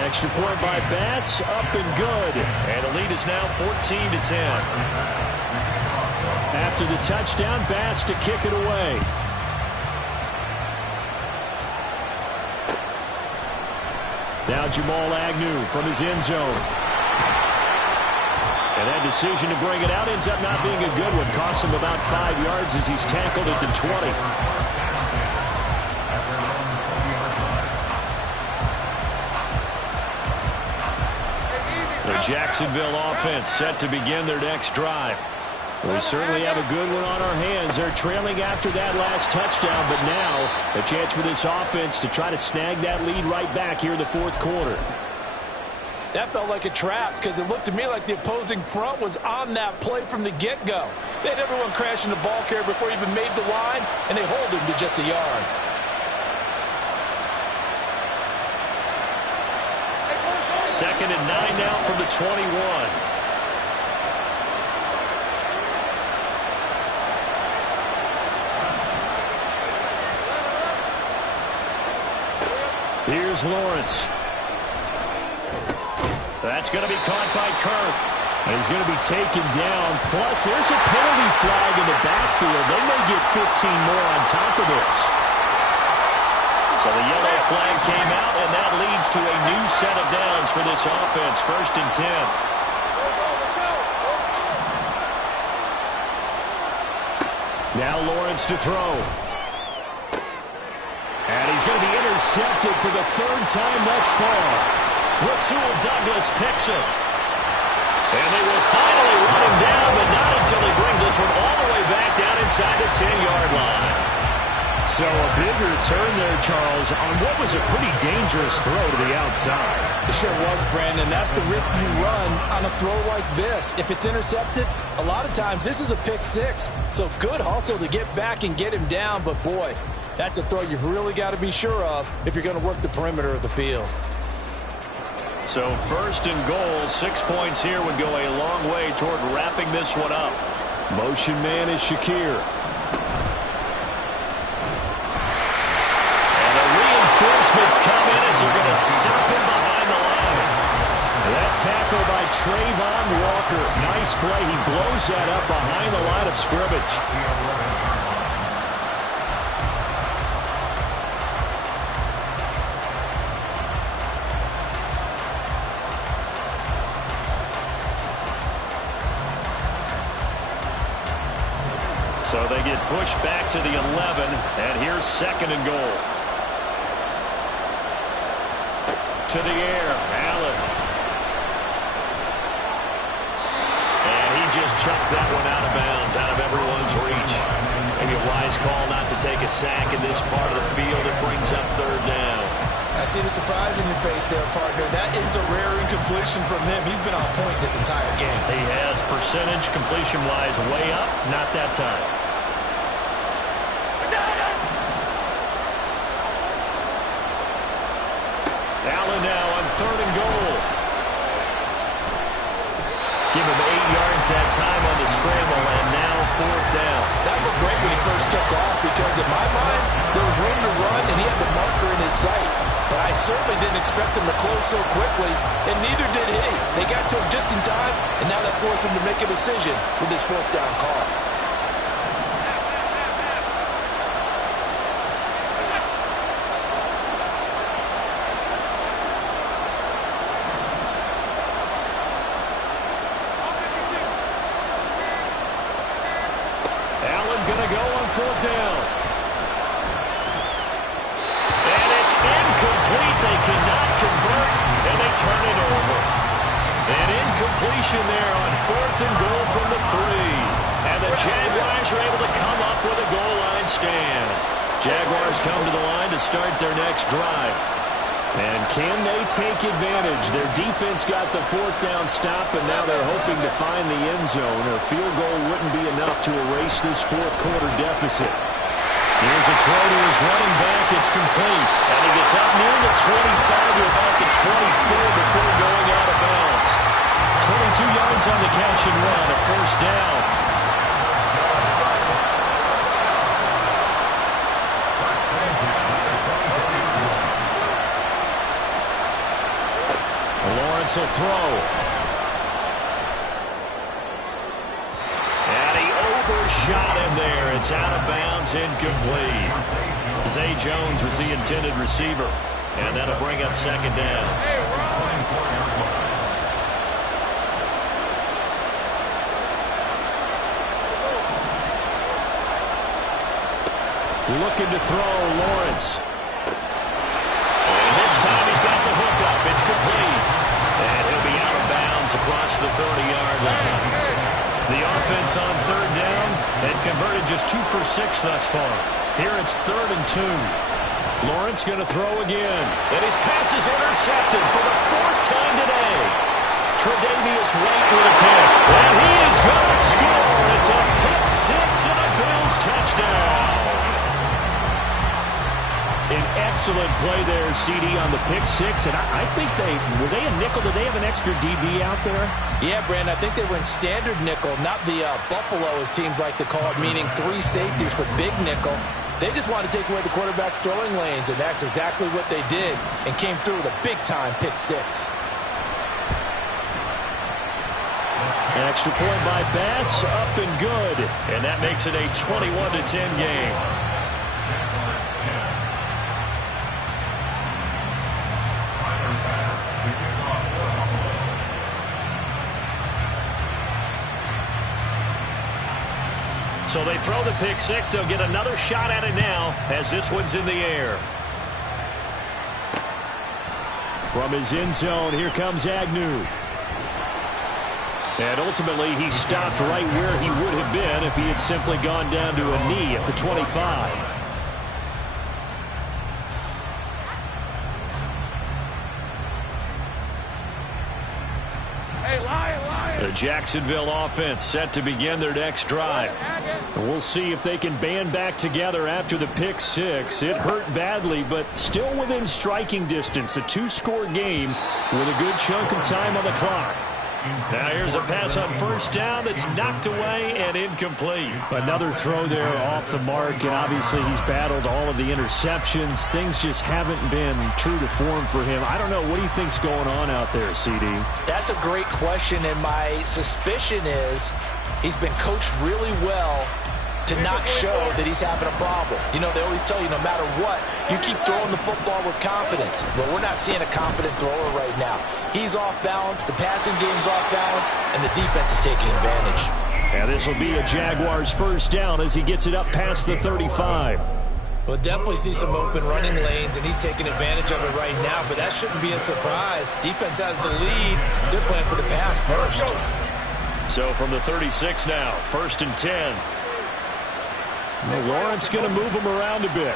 Extra point by Bass, up and good. And the lead is now 14-10. After the touchdown, Bass to kick it away. Now Jamal Agnew from his end zone. And that decision to bring it out ends up not being a good one. Costs him about 5 yards as he's tackled at the 20. The Jacksonville offense set to begin their next drive. We certainly have a good one on our hands. They're trailing after that last touchdown, but now a chance for this offense to try to snag that lead right back here in the 4th quarter. That felt like a trap because it looked to me like the opposing front was on that play from the get-go. They had everyone crashing the ball carrier before he even made the line, and they hold him to just a yard. Second and 9 now from the 21. Here's Lawrence. That's going to be caught by Kirk. And he's going to be taken down. Plus, there's a penalty flag in the backfield. They may get 15 more on top of this. So the yellow flag came out, and that leads to a new set of downs for this offense. 1st and 10. Now Lawrence to throw. And he's going to be intercepted for the third time thus far. Rasul Douglas picks it. And they will finally run him down, but not until he brings this one all the way back down inside the 10-yard line. So a big return there, Charles, on what was a pretty dangerous throw to the outside. It sure was, Brandon. That's the risk you run on a throw like this. If it's intercepted, a lot of times this is a pick six. So good hustle to get back and get him down. But, boy, that's a throw you've really got to be sure of if you're going to work the perimeter of the field. So first and goal, 6 points here would go a long way toward wrapping this one up. Motion man is Shakir. And the reinforcements come in as they're going to stop him behind the line. That tackle by Trayvon Walker. Nice play. He blows that up behind the line of scrimmage. So they get pushed back to the 11, and here's second and goal. To the air, Allen. And he just chucked that one out of bounds, out of everyone's reach. Maybe a wise call not to take a sack in this part of the field. It brings up third down. I see the surprise in your face there, partner. That is a rare incompletion from him. He's been on point this entire game. He has percentage completion-wise way up, not that time. Allen now on third and goal. Give him 8 yards that time on the scramble, and now fourth down. That looked great when he first took off because, in my mind, there was room to run, and he had the marker in his sight. But I certainly didn't expect him to close so quickly, and neither did he. They got to him just in time, and now that forced him to make a decision with his fourth down call. Fourth down. And it's incomplete. They cannot convert, and they turn it over. An incompletion there on fourth and goal from the 3. And the Jaguars are able to come up with a goal line stand. Jaguars come to the line to start their next drive. And can they take advantage? Their defense got the fourth down stop, and now they're hoping to find the end zone. A field goal wouldn't be enough to erase this fourth quarter deficit. Here's a throw to his running back. It's complete. And he gets up near the 25 to about the 24 before going out of bounds. 22 yards on the catch and run, a first down. Lawrence will throw. And he overshot him there. It's out of bounds, incomplete. Zay Jones was the intended receiver. And that'll bring up second down. Looking to throw, Lawrence. And this time he's got the hook up. It's complete. And he'll be out of bounds across the 30-yard line. The offense on third down. They've converted just 2 for 6 thus far. Here it's 3rd and 2. Lawrence going to throw again. And his pass is intercepted for the 4th time today. Tre'Davious White with a pick. And he is going to score. It's a pick 6 and a Bills touchdown. An excellent play there, CD, on the pick 6. And I think were they a nickel? Did they have an extra DB out there? Yeah, Brandon, I think they were in standard nickel, not the Buffalo, as teams like to call it, meaning 3 safeties with big nickel. They just wanted to take away the quarterback's throwing lanes, and that's exactly what they did and came through with a big-time pick 6. An extra point by Bass, up and good. And that makes it a 21-10 game. So they throw the pick 6. They'll get another shot at it now as this one's in the air. From his end zone, here comes Agnew. And ultimately, he stopped right where he would have been if he had simply gone down to a knee at the 25. The Jacksonville offense set to begin their next drive. We'll see if they can band back together after the pick six. It hurt badly, but still within striking distance. A two-score game with a good chunk of time on the clock. Now here's a pass on first down that's knocked away and incomplete. Another throw there off the mark, and obviously he's battled all of the interceptions. Things just haven't been true to form for him. I don't know. What do you think's going on out there, CD? That's a great question, and my suspicion is he's been coached really well to not show that he's having a problem. You know, they always tell you no matter what, you keep throwing the football with confidence. But we're not seeing a confident thrower right now. He's off balance, the passing game's off balance, and the defense is taking advantage. And this will be a Jaguars first down as he gets it up past the 35. We'll definitely see some open running lanes, and he's taking advantage of it right now, but that shouldn't be a surprise. Defense has the lead. They're playing for the pass first. So from the 36 now, 1st and 10. Well, Lawrence going to move him around a bit.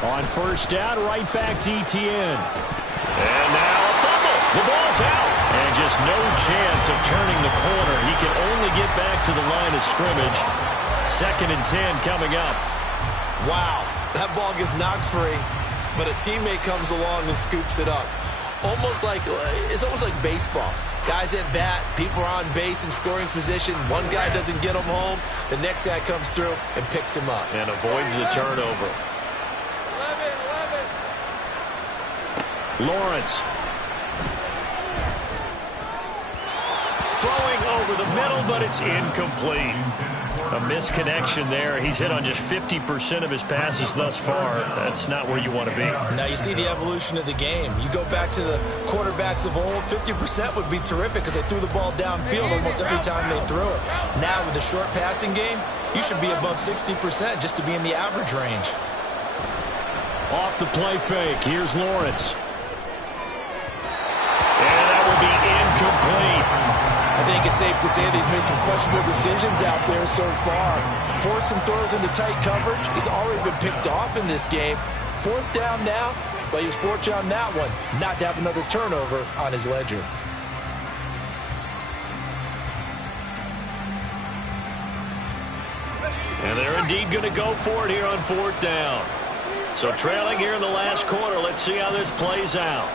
On first down, right back to ETN. And now a fumble. The ball's out. And just no chance of turning the corner. He can only get back to the line of scrimmage. 2nd and 10 coming up. Wow, that ball gets knocked free, but a teammate comes along and scoops it up. It's almost like baseball. Guys at bat, people are on base in scoring position. One guy doesn't get him home. The next guy comes through and picks him up. And avoids the turnover. 11. Lawrence. Throwing over the middle, but it's incomplete. A misconnection there. He's hit on just 50% of his passes thus far. That's not where you want to be. Now you see the evolution of the game. You go back to the quarterbacks of old, 50% would be terrific because they threw the ball downfield almost every time they threw it. Now with the short passing game, you should be above 60% just to be in the average range. Off the play fake. Here's Lawrence. And that will be incomplete. I think it's safe to say that he's made some questionable decisions out there so far. Forced some throws into tight coverage. He's already been picked off in this game. 4th down now, but he was fortunate on that one not to have another turnover on his ledger. And they're indeed going to go for it here on 4th down. So trailing here in the last quarter. Let's see how this plays out.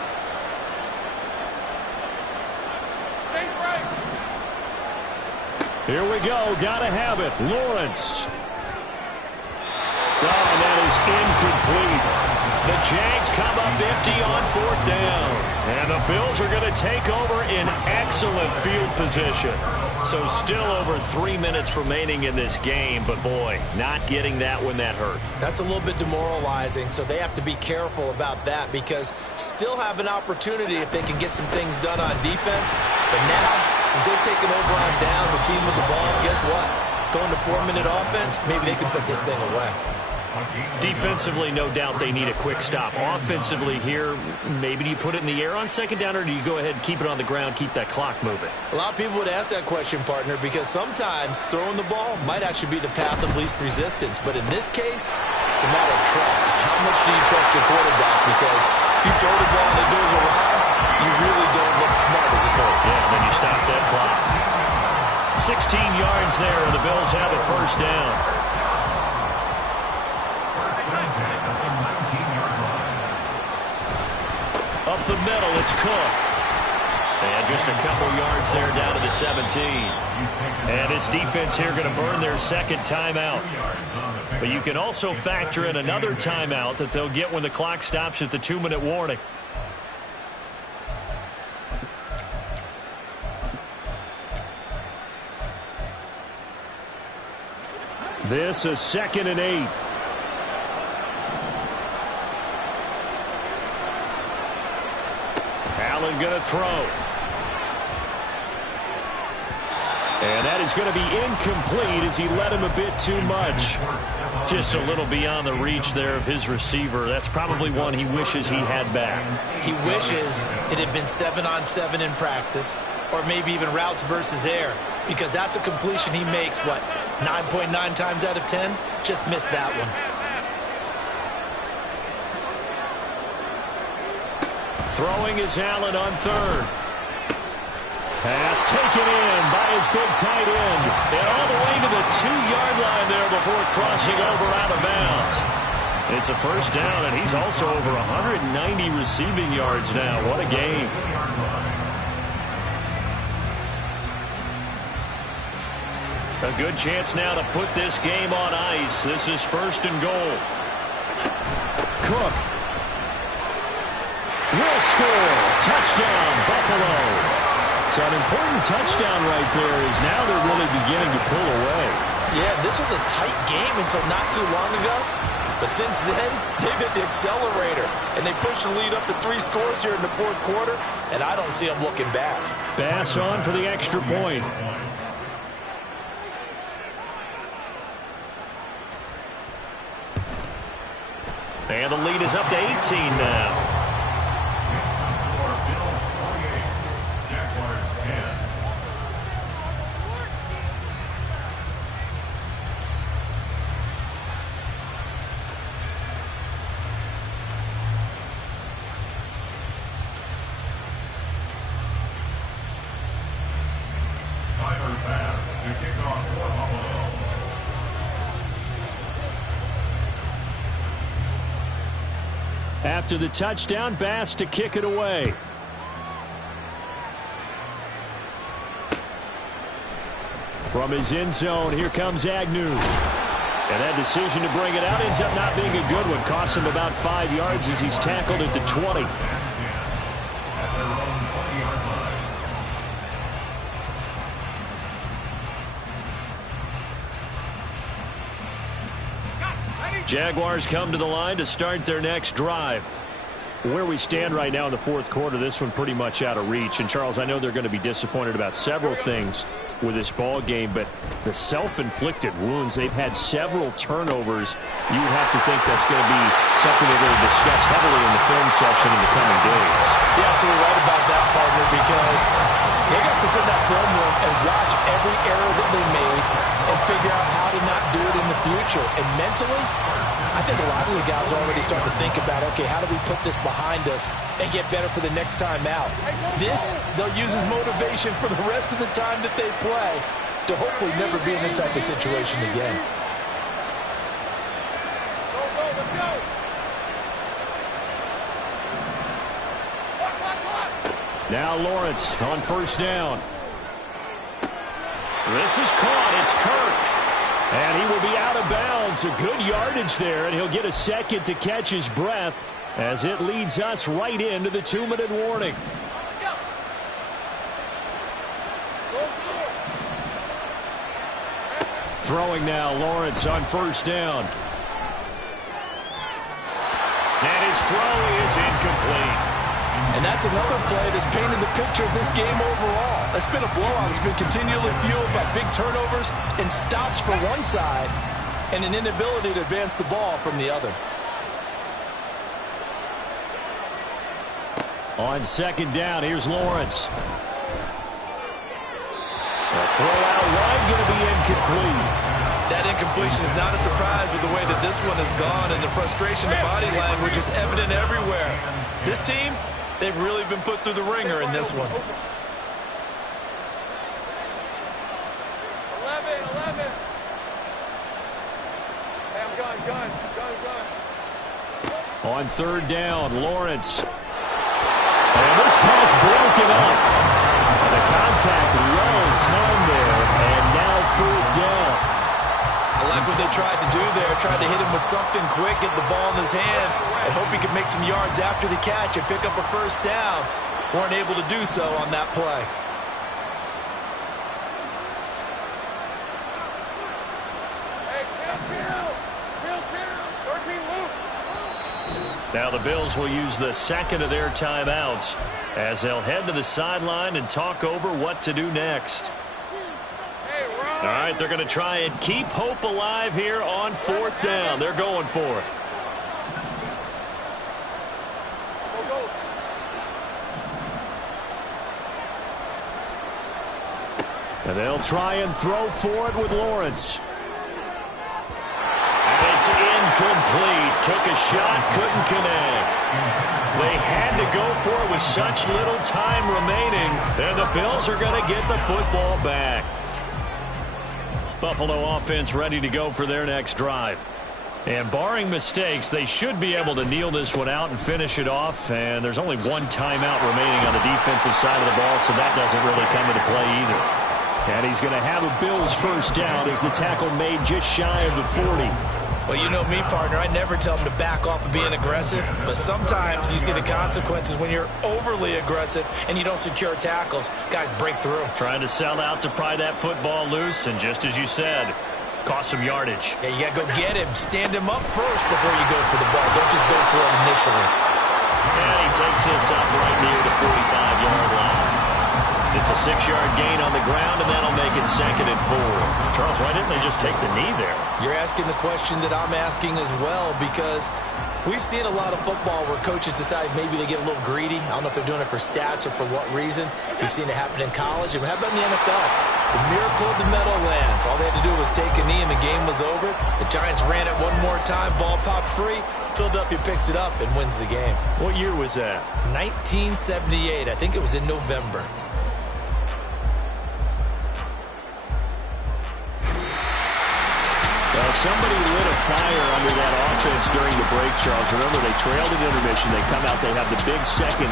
Here we go. Gotta have it. Lawrence. Oh, that is incomplete. The Jags come up empty on 4th down. And the Bills are going to take over in excellent field position. So still over 3 minutes remaining in this game. But, boy, not getting that when that hurt. That's a little bit demoralizing, so they have to be careful about that because still have an opportunity if they can get some things done on defense. But now, since they've taken over on downs, a team with the ball, guess what? Going to 4-minute offense, maybe they can put this thing away. Defensively, no doubt they need a quick stop. Offensively here, maybe do you put it in the air on 2nd down, or do you go ahead and keep it on the ground, keep that clock moving? A lot of people would ask that question, partner, because sometimes throwing the ball might actually be the path of least resistance. But in this case, it's a matter of trust. How much do you trust your quarterback? Because you throw the ball and it goes awry, you really don't look smart as a coach. Yeah, and then you stop that clock. 16 yards there, and the Bills have it 1st down. Up the middle, it's Cook. And just a couple yards there down to the 17. And this defense here going to burn their 2nd timeout. But you can also factor in another timeout that they'll get when the clock stops at the 2-minute warning. This is 2nd and 8. Allen going to throw. And that is going to be incomplete as he led him a bit too much. Just a little beyond the reach there of his receiver. That's probably one he wishes he had back. He wishes it had been 7-on-7 in practice, or maybe even routes versus air, because that's a completion he makes, what, 9.9 times out of 10? Just missed that one. Throwing is Allen on third. Pass taken in by his big tight end. And all the way to the 2-yard line there before crossing over out of bounds. It's a first down, and he's also over 190 receiving yards now. What a game. A good chance now to put this game on ice. This is first and goal. Cook will score. Touchdown, Buffalo. So an important touchdown right there is now they're really beginning to pull away. Yeah, this was a tight game until not too long ago. But since then, they've hit the accelerator. And they pushed the lead up to 3 scores here in the fourth quarter. And I don't see them looking back. Bass on for the extra point. And the lead is up to 18 now. After the touchdown, Bass to kick it away. From his end zone, here comes Agnew. And that decision to bring it out ends up not being a good one. Costs him about 5 yards as he's tackled at the 20. Jaguars come to the line to start their next drive. Where we stand right now in the fourth quarter, this one pretty much out of reach. And, Charles, I know they're going to be disappointed about several things with this ball game, but the self-inflicted wounds, they've had several turnovers. You would have to think that's going to be something they're going to discuss heavily in the film session in the coming days. You're absolutely right about that, partner, because they got to sit in that film room and watch every error that they made and figure out how to not do it in the future. And mentally, I think a lot of the guys are already starting to think about, okay, how do we put this behind us and get better for the next time out? This, they'll use as motivation for the rest of the time that they play to hopefully never be in this type of situation again. Now Lawrence on first down. This is caught. It's Kirk. And he will be out of bounds. A good yardage there, and he'll get a second to catch his breath as it leads us right into the 2-minute warning. Throwing now, Lawrence on first down. And his throw is incomplete. And that's another play that's painted the picture of this game overall. It's been a blowout. It's been continually fueled by big turnovers and stops for one side and an inability to advance the ball from the other. On second down, here's Lawrence. A throw out wide, going to be incomplete. That incompletion is not a surprise with the way that this one has gone, and the frustration, the body language is evident everywhere. This team, they've really been put through the ringer in this one. 11. Hey, I'm gun. On third down, Lawrence. And this pass broken up. The contact well timed there, and now fourth down. I like what they tried to do there, tried to hit him with something quick, get the ball in his hands, and hope he could make some yards after the catch and pick up a first down. Weren't able to do so on that play. Now the Bills will use the second of their timeouts as they'll head to the sideline and talk over what to do next. All right, they're going to try and keep hope alive here on 4th down. They're going for it. And they'll try and throw for it with Lawrence. And it's incomplete. Took a shot, couldn't connect. They had to go for it with such little time remaining. And the Bills are going to get the football back. Buffalo offense ready to go for their next drive. And barring mistakes, they should be able to kneel this one out and finish it off. And there's only one timeout remaining on the defensive side of the ball, so that doesn't really come into play either. And he's going to have a Bills first down as the tackle made just shy of the 40. Well, you know me, partner. I never tell them to back off of being aggressive. But sometimes you see the consequences when you're overly aggressive and you don't secure tackles. Guys break through. Trying to sell out to pry that football loose. And just as you said, cost some yardage. Yeah, you got to go get him. Stand him up first before you go for the ball. Don't just go for it initially. And he takes this up right near the 45-yard line. It's a 6-yard gain on the ground, and that'll make it 2nd and 4. Charles, why didn't they just take the knee there? You're asking the question that I'm asking as well, because we've seen a lot of football where coaches decide maybe they get a little greedy. I don't know if they're doing it for stats or for what reason. We've seen it happen in college. And how about in the NFL? The miracle of the Meadowlands. All they had to do was take a knee, and the game was over. The Giants ran it one more time. Ball popped free. Philadelphia picks it up and wins the game. What year was that? 1978. I think it was in November. Well, somebody lit a fire under that offense during the break, Charles. Remember, they trailed at intermission. They come out, they have the big second.